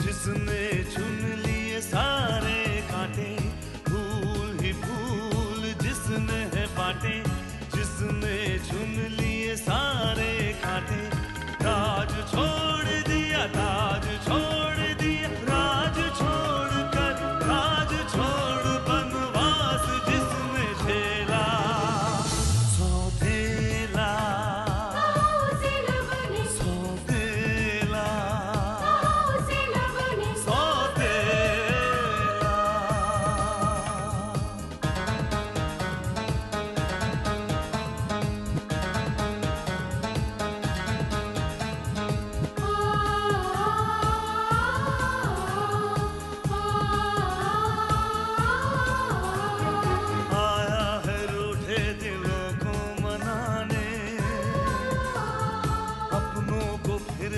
जिसने चुन लिए सारे कांटे, फूल ही फूल जिसने है बांटे, जिसने चुन लिए सारे कांटे। ताज छोड़ दिया, ताज छोड़ दिया, राज छोड़ कर राज छोड़ बनवास जिसने झेला, सौतेला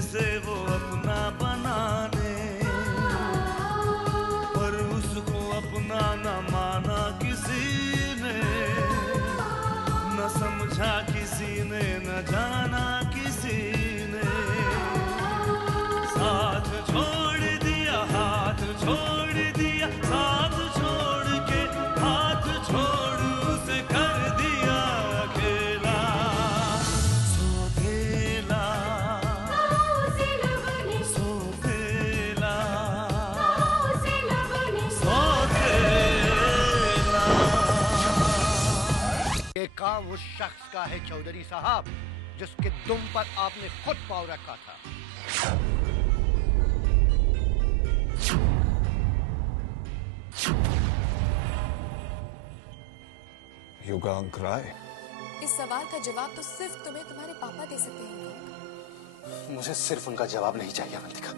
से वो अपना बनाने, पर उसको अपना न माना किसी ने, न समझा किसी ने, न जाना किसी ने। साथ छोड़ दिया, हाथ छोड़ दिया, साथ छोड़ के हाथ छोड़ उसे कर दिया अकेला, सौतेला ये काम उस शख्स का है चौधरी साहब, जिसके दुम पर आपने खुद पाँव रखा था। युगांक राय, इस सवाल का जवाब तो सिर्फ तुम्हें तुम्हारे पापा दे सकते हैं। मुझे सिर्फ उनका जवाब नहीं चाहिए अवंतिका,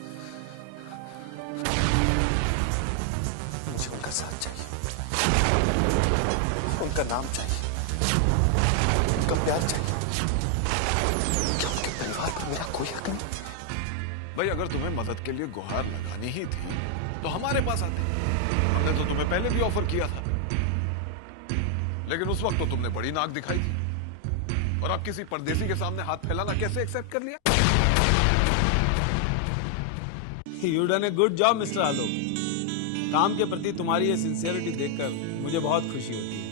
मुझे उनका साथ चाहिए, उनका नाम चाहिए, उनका प्यार चाहिए। क्या उनके परिवार पर मेरा कोई हक नहीं? भाई अगर तुम्हें मदद के लिए गुहार लगानी ही थी तो हमारे पास आते। हमने तो तुम्हें पहले भी ऑफर किया था, लेकिन उस वक्त तो तुमने बड़ी नाक दिखाई थी, और अब किसी परदेसी के सामने हाथ फैलाना कैसे एक्सेप्ट कर लिया? You done a good job, mister Alok. काम के प्रति तुम्हारी ये सिंसियरिटी देखकर मुझे बहुत खुशी होती है।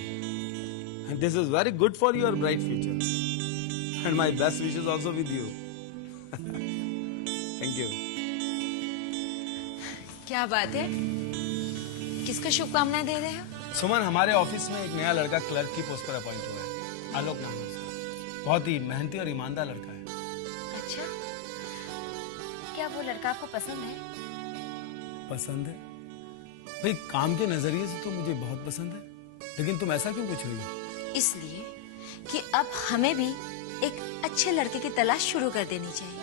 And this is very good for your bright future. And my best wishes also with you. Thank you. क्या बात है? किसको शुभकामनाएं दे रहे हो? सुमन, हमारे ऑफिस में एक नया लड़का क्लर्क की पोस्ट पर अपॉइंट हुआ है। आलोक नाम है उसका। बहुत ही मेहनती और ईमानदार लड़का है। अच्छा, क्या वो लड़का आपको पसंद है? पसंद है? भाई काम के नजरिए से तो मुझे बहुत पसंद है, लेकिन तुम ऐसा क्यों पूछ रही हो? इसलिए कि अब हमें भी एक अच्छे लड़के की तलाश शुरू कर देनी चाहिए।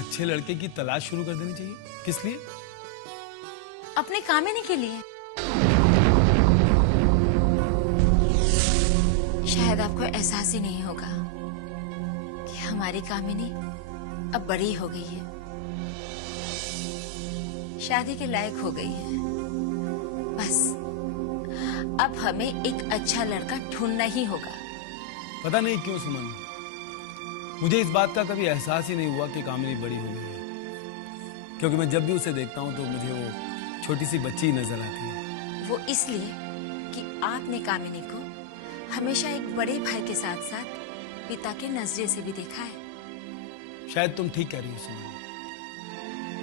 अच्छे लड़के की तलाश शुरू कर देनी चाहिए? किस लिए? अपने कामिनी के लिए। शायद आपको एहसास ही नहीं होगा कि हमारी कामिनी अब बड़ी हो गई है, शादी के लायक हो गई है। बस अब हमें एक अच्छा लड़का ढूंढना ही होगा। पता नहीं क्यों सुमन, मुझे इस बात का कभी एहसास ही नहीं हुआ कि कामिनी बड़ी हो गई है, क्योंकि मैं जब भी उसे देखता हूँ तो मुझे वो छोटी सी बच्ची ही नजर आती है। वो इसलिए कि आपने कामिनी को हमेशा एक बड़े भाई के साथ साथ पिता के नजरिए से भी देखा है। शायद तुम ठीक कह रही हो सुमन।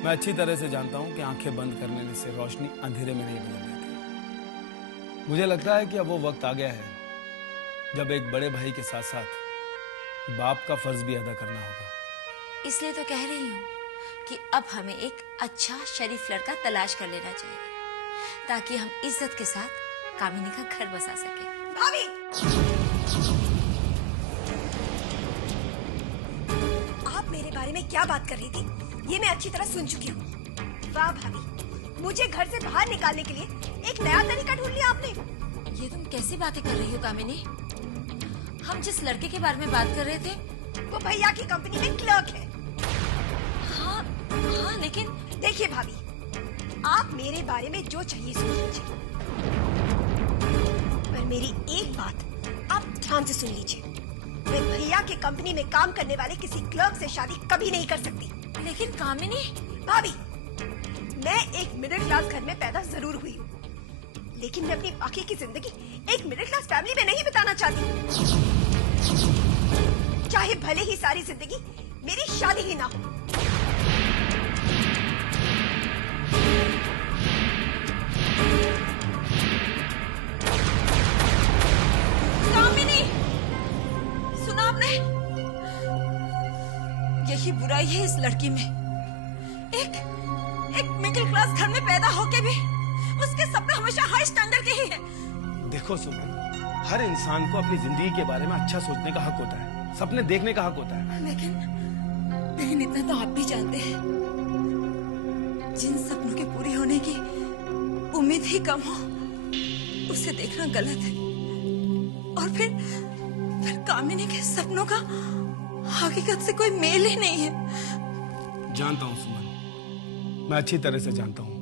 मैं अच्छी तरह से जानता हूँ कि आंखें बंद करने से रोशनी अंधेरे में नहीं बदल जाती। मुझे लगता है कि अब वो वक्त आ गया है जब एक बड़े भाई के साथ साथ बाप का फर्ज भी अदा करना होगा। इसलिए तो कह रही हूँ कि अब हमें एक अच्छा शरीफ लड़का तलाश कर लेना चाहिए, ताकि हम इज्जत के साथ कामिनी का घर बसा सके। भाभी, आप मेरे बारे बारे में क्या बात कर रही थी ये मैं अच्छी तरह सुन चुकी हूँ। वाह भाभी, मुझे घर से बाहर निकालने के लिए एक नया तरीका ढूंढ लिया आपने। ये तुम कैसी बातें कर रही हो कामिनी? हम जिस लड़के के बारे में बात कर रहे थे वो भैया की कंपनी में क्लर्क है। हाँ हाँ, लेकिन देखिए भाभी, आप मेरे बारे में जो चाहिए सोच लीजिए, पर मेरी एक बात आप ध्यान से सुन लीजिए। मैं भैया के कंपनी में काम करने वाले किसी क्लर्क से शादी कभी नहीं कर सकती। लेकिन कामिनी, भाभी, मैं एक मिडिल क्लास घर में पैदा जरूर हुई हूँ, लेकिन मैं अपनी बाकी की जिंदगी एक मिडिल क्लास फैमिली में नहीं बिताना चाहती, चाहे भले ही सारी जिंदगी मेरी शादी ही ना हो। कामिनी, सुना आपने? यही बुराई है इस लड़की में। एक मिडिल क्लास घर में पैदा होके भी उसके सपने हमेशा हाई स्टैंडर्ड के ही हैं। देखो सुमन, हर इंसान को अपनी जिंदगी के बारे में अच्छा सोचने का हक होता है, सपने देखने का हक होता है। लेकिन इतना तो आप भी जानते हैं, जिन सपनों के पूरी होने की उम्मीद ही कम हो, उसे देखना गलत है। और फिर कामिनी के सपनों का हकीकत से कोई मेल ही नहीं है। जानता हूँ सुमन, मैं अच्छी तरह से जानता हूँ।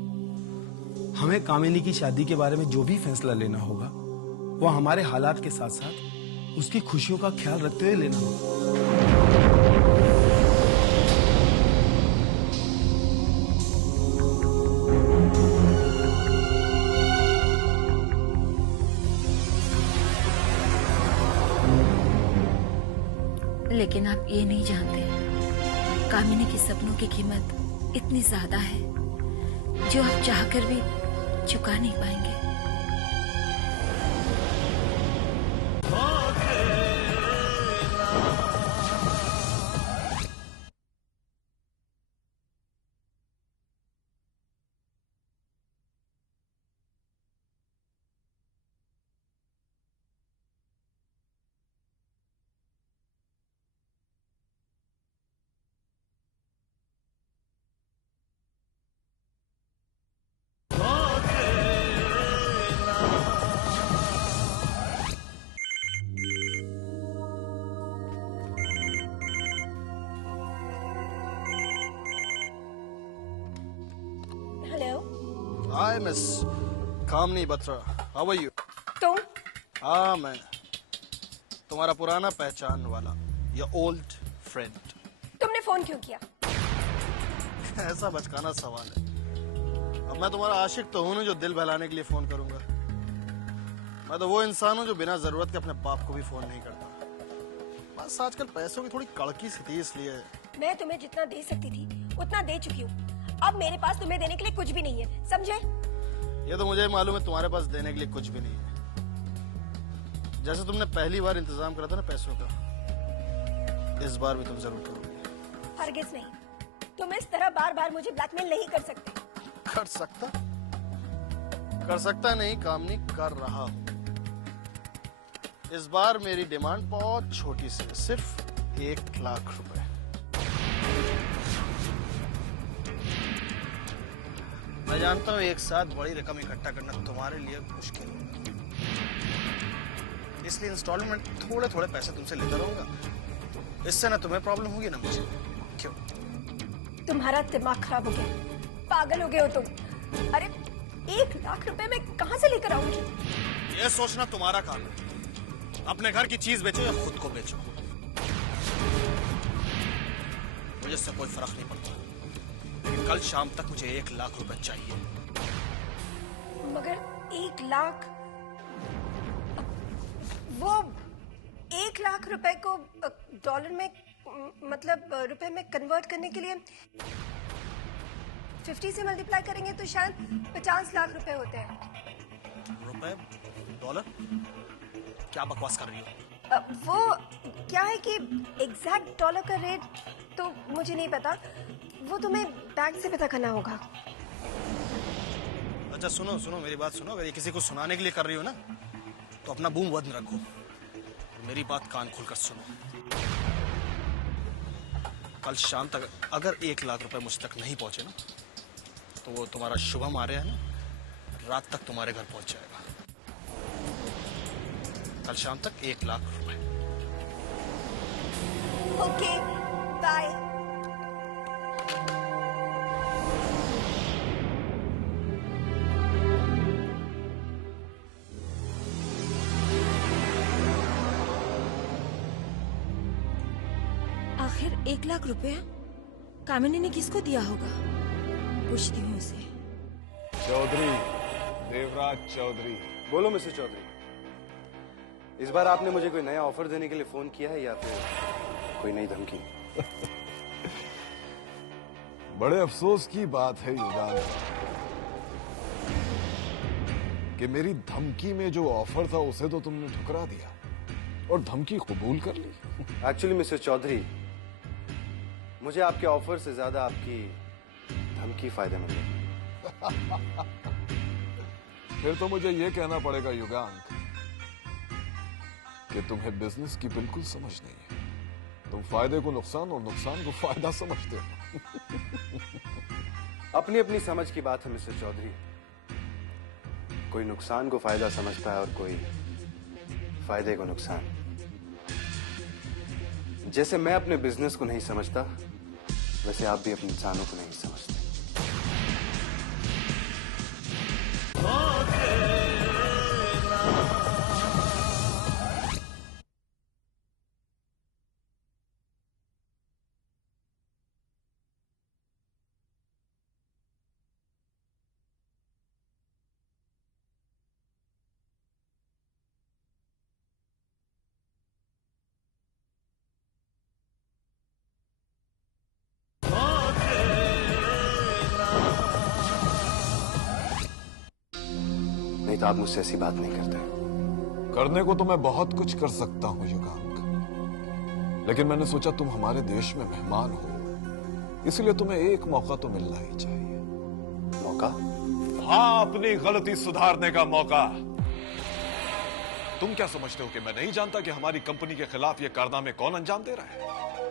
हमें कामिनी की शादी के बारे में जो भी फैसला लेना होगा, वो हमारे हालात के साथ साथ उसकी खुशियों का ख्याल रखते हुए लेना होगा। लेकिन आप ये नहीं जानते, कामिनी के सपनों की कीमत इतनी ज्यादा है जो आप चाहकर भी चुका नहीं पाएंगे। Hi, Miss Kamini Batra. How are you? तुम? हाँ, मैं तुम्हारा पुराना पहचान वाला, your old friend. तुमने फोन क्यों किया? ऐसा बचकाना सवाल है। अब मैं तुम्हारा आशिक तो हूँ ना, जो दिल बहलाने के लिए फोन करूंगा। मैं तो वो इंसान हूँ जो बिना जरूरत के अपने बाप को भी फोन नहीं करता। बस आजकल पैसों की थोड़ी कड़की सी थी, इसलिए। मैं तुम्हें जितना दे सकती थी उतना दे चुकी हूँ। अब मेरे पास तुम्हें देने के लिए कुछ भी नहीं है, समझे? ये तो मुझे मालूम है तुम्हारे पास देने के लिए कुछ भी नहीं है। जैसे तुमने पहली बार इंतजाम करा था ना पैसों का, इस बार भी तुम जरूर करोगे। हरगिज नहीं, तुम इस तरह बार बार मुझे ब्लैकमेल नहीं कर सकते। कर सकता नहीं कामनी, कर रहा हूँ। इस बार मेरी डिमांड बहुत छोटी सी है, सिर्फ 1 लाख रुपए। मैं जानता हूँ एक साथ बड़ी रकम इकट्ठा करना तुम्हारे लिए मुश्किल होगा, इसलिए इंस्टॉलमेंट थोड़े थोड़े पैसे तुमसे लेता रहूंगा। इससे ना तुम्हें प्रॉब्लम होगी ना मुझे। क्यों? तुम्हारा दिमाग खराब हो गया, पागल हो गए हो तुम। अरे 1 लाख रुपए मैं कहाँ से लेकर आऊंगी? ये सोचना तुम्हारा काम है। अपने घर की चीज बेचो या खुद को बेचो, मुझे इससे कोई फर्क नहीं पड़ता। लेकिन कल शाम तक मुझे 1 लाख रुपए चाहिए। मगर 1 लाख, वो 1 लाख रुपए को डॉलर में, मतलब रुपए में कन्वर्ट करने के लिए 50 से मल्टीप्लाई करेंगे तो शायद 50 लाख रुपए होते हैं। रुपए? डॉलर? क्या बकवास कर रही हो? वो क्या है कि एग्जैक्ट डॉलर का रेट तो मुझे नहीं पता, वो तुम्हें बैंक से पता करना होगा। अच्छा सुनो सुनो, मेरी बात सुनो। अगर ये किसी को सुनाने के लिए कर रही हो ना, तो अपना बूम बंद रखो और मेरी बात कान खोलकर सुनो। कल शाम तक अगर 1 लाख रुपए मुझ तक नहीं पहुंचे ना, तो वो तुम्हारा शुभम आर्य है ना, रात तक तुम्हारे घर पहुंच जाएगा। कल शाम तक 1 लाख रुपए। Okay, bye. आखिर 1 लाख रुपया कामिनी ने किसको दिया होगा? पूछती हूँ उसे। चौधरी, देवराज चौधरी। बोलो मिस्टर चौधरी, इस बार आपने मुझे कोई नया ऑफर देने के लिए फोन किया है या फिर कोई नई धमकी? बड़े अफसोस की बात है युगांक कि मेरी धमकी में जो ऑफर था उसे तो तुमने ठुकरा दिया और धमकी कबूल कर ली। एक्चुअली मिस्टर चौधरी, मुझे आपके ऑफर से ज्यादा आपकी धमकी फायदेमंद है। फिर तो मुझे यह कहना पड़ेगा युगांक कि तुम्हें बिजनेस की बिल्कुल समझ नहीं है। तुम फायदे को नुकसान और नुकसान को फायदा समझते हो। अपनी अपनी समझ की बात है मिस्टर चौधरी। कोई नुकसान को फायदा समझता है और कोई फायदे को नुकसान। जैसे मैं अपने बिजनेस को नहीं समझता, वैसे आप भी अपने इंसानों को नहीं समझते। नहीं तो आप मुझसे ऐसी बात नहीं करते। करने को तो मैं बहुत कुछ कर सकता हूं युगांक, लेकिन मैंने सोचा तुम हमारे देश में मेहमान हो, इसलिए तुम्हें एक मौका तो मिलना ही चाहिए। मौका? हाँ, अपनी गलती सुधारने का मौका। तुम क्या समझते हो कि मैं नहीं जानता कि हमारी कंपनी के खिलाफ ये कारनामे कौन अंजाम दे रहा है?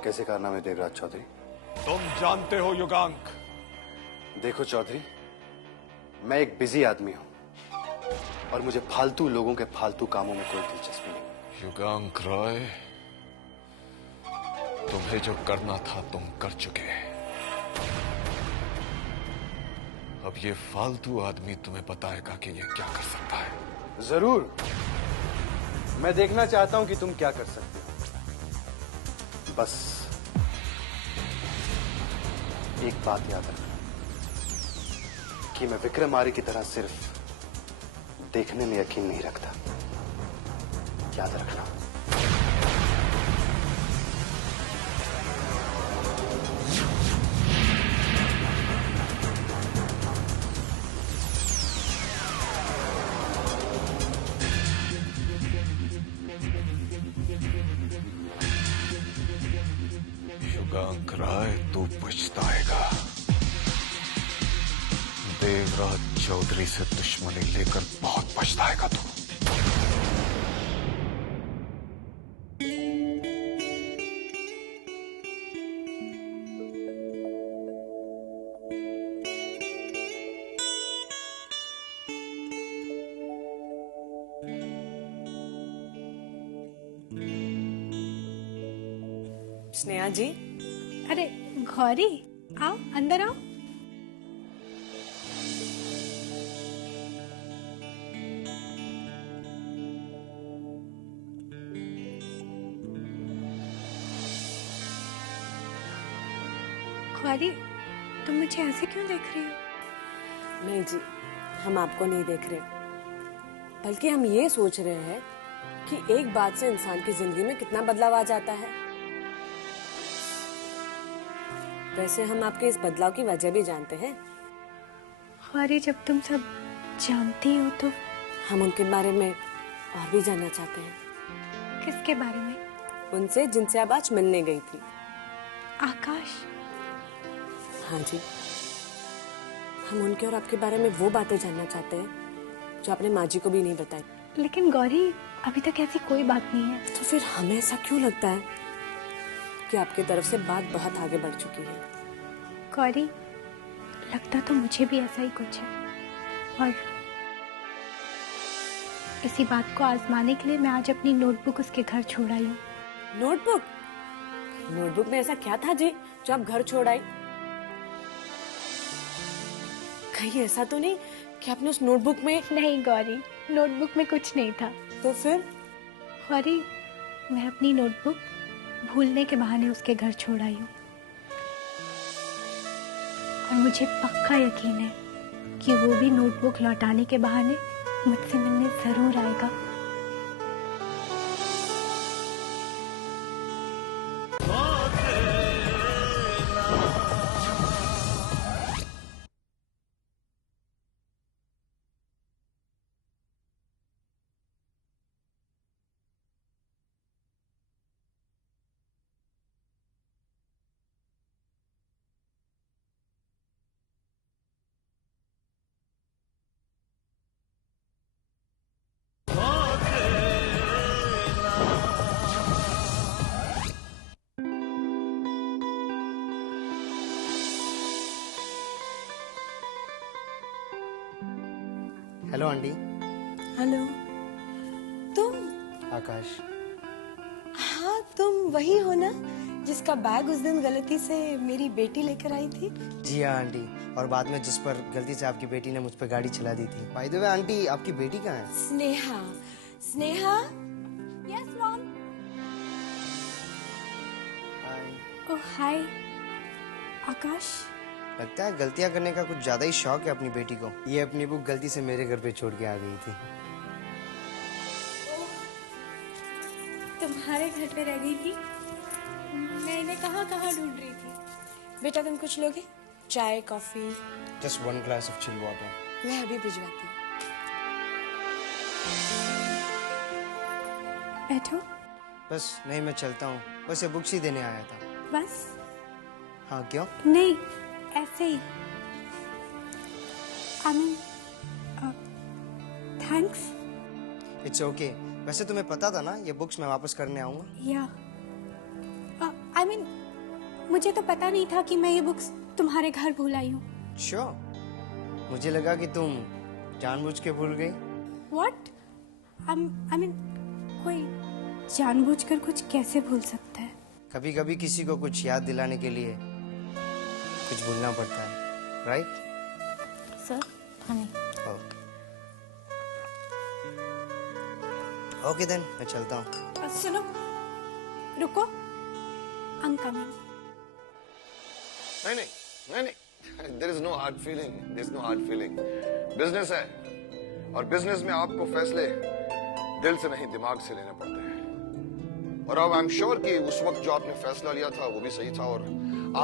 कैसे कारनामे देवराज चौधरी? तुम जानते हो युगांक। देखो चौधरी, मैं एक बिजी आदमी हूं और मुझे फालतू लोगों के फालतू कामों में कोई दिलचस्पी नहीं। युगांक रॉय, तुम्हें जो करना था तुम कर चुके। अब ये फालतू आदमी तुम्हें बताएगा कि ये क्या कर सकता है। जरूर, मैं देखना चाहता हूं कि तुम क्या कर सकते हो। बस एक बात याद रखना कि मैं विक्रम आर्य की तरह सिर्फ देखने में यकीन नहीं रखता। याद रखना। युगांक राय, तू पछताएगा। देवराज चौधरी से दुश्मनी लेकर बहुत पछताएगा तू। स्नेहा जी। अरे गौरी, आओ अंदर आओ। गौरी, तुम मुझे ऐसे क्यों देख रही हो? नहीं जी, हम आपको नहीं देख रहे, बल्कि हम ये सोच रहे हैं कि एक बात से इंसान की जिंदगी में कितना बदलाव आ जाता है। वैसे हम आपके इस बदलाव की वजह भी जानते हैं। गौरी, जब तुम सब जानती हो तो हम उनके बारे में और भी जानना चाहते हैं। किसके बारे में? उनसे जिनसे आप आज मिलने गई थी। आकाश? हाँ जी, हम उनके और आपके बारे में वो बातें जानना चाहते हैं जो आपने माँ जी को भी नहीं बताई। लेकिन गौरी, अभी तक ऐसी कोई बात नहीं है। तो फिर हमें ऐसा क्यों लगता है कि आपकी तरफ से बात बहुत आगे बढ़ चुकी है। गौरी, लगता तो मुझे भी ऐसा ही कुछ है, और इसी बात को आजमाने के लिए मैं आज अपनी नोटबुक उसके घर छोड़ आई हूँ। नोटबुक? नोटबुक में ऐसा क्या था जी जो आप घर छोड़ आई? कहीं ऐसा तो नहीं कि आपने उस नोटबुक में? नहीं गौरी, नोटबुक में कुछ नहीं था। तो फिर? गौरी, मैं अपनी नोटबुक भूलने के बहाने उसके घर छोड़ आई हूँ, और मुझे पक्का यकीन है कि वो भी नोटबुक लौटाने के बहाने मुझसे मिलने जरूर आएगा। Hello aunty. हेलो। तुम? आकाश। हाँ, तुम वही हो ना जिसका बैग उस दिन गलती से मेरी बेटी लेकर आई थी? जी हाँ आंटी, और बाद में जिस पर गलती से आपकी बेटी ने मुझ पर गाड़ी चला दी थी। बाय द वे आंटी, आपकी बेटी कहाँ है? Sneha. Sneha? Yes mom. Hi. Oh hi Akash. लगता है गलतियाँ करने का कुछ ज्यादा ही शौक है अपनी बेटी को। ये अपनी बुक गलती से मेरे घर पे छोड़ के आ गई थी। तुम्हारे घर पे रह गई थी? मैं इन्हें कहाँ कहाँ ढूंढ रही थी। बेटा तुम कुछ लोगे? चाय, coffee? Just 1 glass of chill water. मैं अभी भिजवाती हूँ। बैठो। बस नहीं, मैं चलता हूँ, बस ये बुक्स ही देने आया था। बस? हाँ क्यों? नहीं, ऐसे ही। थैंक्स। It's okay. वैसे तुम्हें पता था ना ये बुक्स मैं वापस करने आऊंगा? या मुझे तो पता नहीं था कि मैं ये बुक्स तुम्हारे घर भूल आई हूँ। श्योर। मुझे लगा कि तुम जानबूझ के भूल गई। व्हाट? कोई जानबूझकर कुछ कैसे भूल सकता है? कभी कभी किसी को कुछ याद दिलाने के लिए कुछ भूलना पड़ता है, राइट? सर, हमें। ओके देन, मैं चलता हूँ। सुनो, रुको। I'm coming. नहीं नहीं नहीं नहीं, there is no hard feeling, there is no hard feeling. Business है, और बिजनेस में आपको फैसले दिल से नहीं दिमाग से लेने पड़ते हैं। और अब आई एम श्योर कि उस वक्त जो आपने फैसला लिया था वो भी सही था, और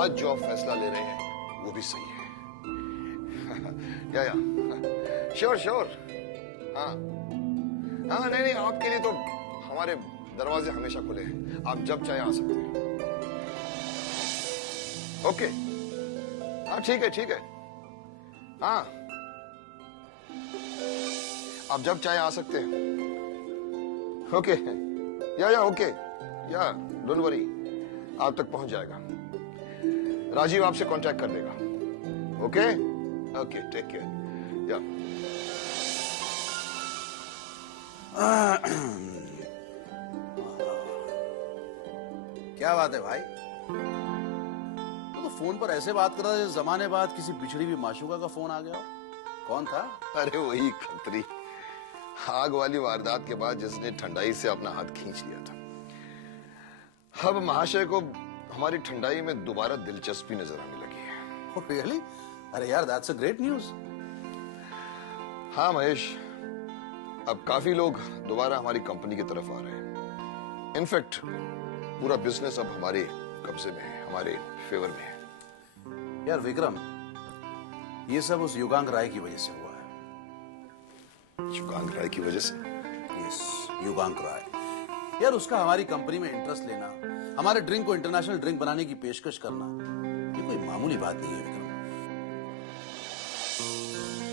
आज जो आप फैसला ले रहे हैं वो भी सही है। या श्योर श्योर। हाँ हाँ, नहीं नहीं, आपके लिए तो हमारे दरवाजे हमेशा खुले हैं, आप जब चाहे आ सकते हैं। ओके, हाँ ठीक है ठीक है। हाँ, आप जब चाहे आ सकते हैं। ओके, या ओके, या डोंट वरी, आप तक पहुंच जाएगा। राजीव आपसे कांटेक्ट कर देगा। Okay okay, take care. या क्या बात है भाई? तो फोन पर ऐसे बात कर रहा था जैसे जमाने बाद किसी बिछड़ी हुई माशूका का फोन आ गया। कौन था? अरे वही खत्री, आग वाली वारदात के बाद जिसने ठंडाई से अपना हाथ खींच लिया था। अब महाशय को हमारी ठंडाई में दोबारा दिलचस्पी नजर आने लगी है। Oh, really? अरे यार, that's a great news. हाँ महेश, अब काफी लोग दोबारा हमारी कंपनी की तरफ आ रहे हैं। इनफैक्ट पूरा बिजनेस अब हमारे कब्जे में है, हमारे फेवर में है। यार विक्रम, ये सब उस युगांक राय की वजह से हुआ है। युगांक राय की वजह से? यस, युगांक राय। यार उसका हमारी कंपनी में इंटरेस्ट लेना, हमारे ड्रिंक को इंटरनेशनल ड्रिंक बनाने की पेशकश करना, ये कोई मामूली बात नहीं है विक्रम।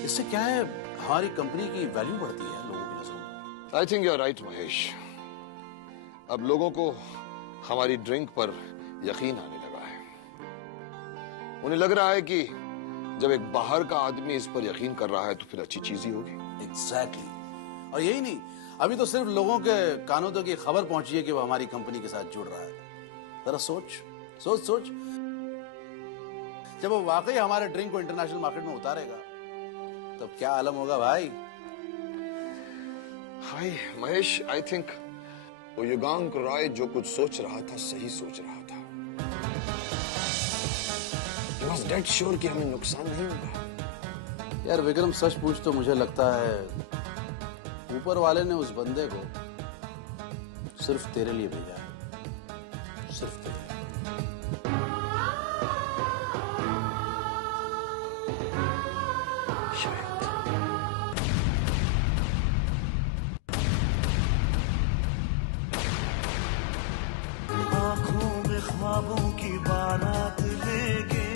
इससे क्या है, हमारी कंपनी की वैल्यू बढ़ती है लोगों की नजरों में। I think you are right Mahesh. अब लोगों को हमारी ड्रिंक पर यकीन आने लगा है। उन्हें लग रहा है कि जब एक बाहर का आदमी इस पर यकीन कर रहा है तो फिर अच्छी चीज ही होगी। एग्जैक्टली। और यही नहीं, अभी तो सिर्फ लोगों के कानों तक ये खबर पहुंची है कि वो हमारी कंपनी के साथ जुड़ रहा है। जरा सोच सोच सोच, जब वो वाकई हमारे ड्रिंक को इंटरनेशनल मार्केट में उतारेगा तब क्या आलम होगा भाई। हाय महेश, आई थिंक वो युगांक रॉय जो कुछ सोच रहा था सही सोच रहा था। He was dead sure कि हमें नुकसान नहीं होगा। यार विक्रम, सच पूछ तो मुझे लगता है ऊपर वाले ने उस बंदे को सिर्फ तेरे लिए भेजा है, सिर्फ तेरे लिए। आंखों में ख्वाबों की बारात लेके,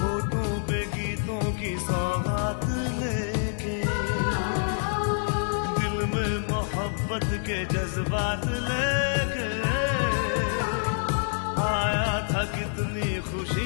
होठों पे गीतों की सौगात लेके, दिल में मोहब्बत के जज्बात लेके आया था कितनी खुशी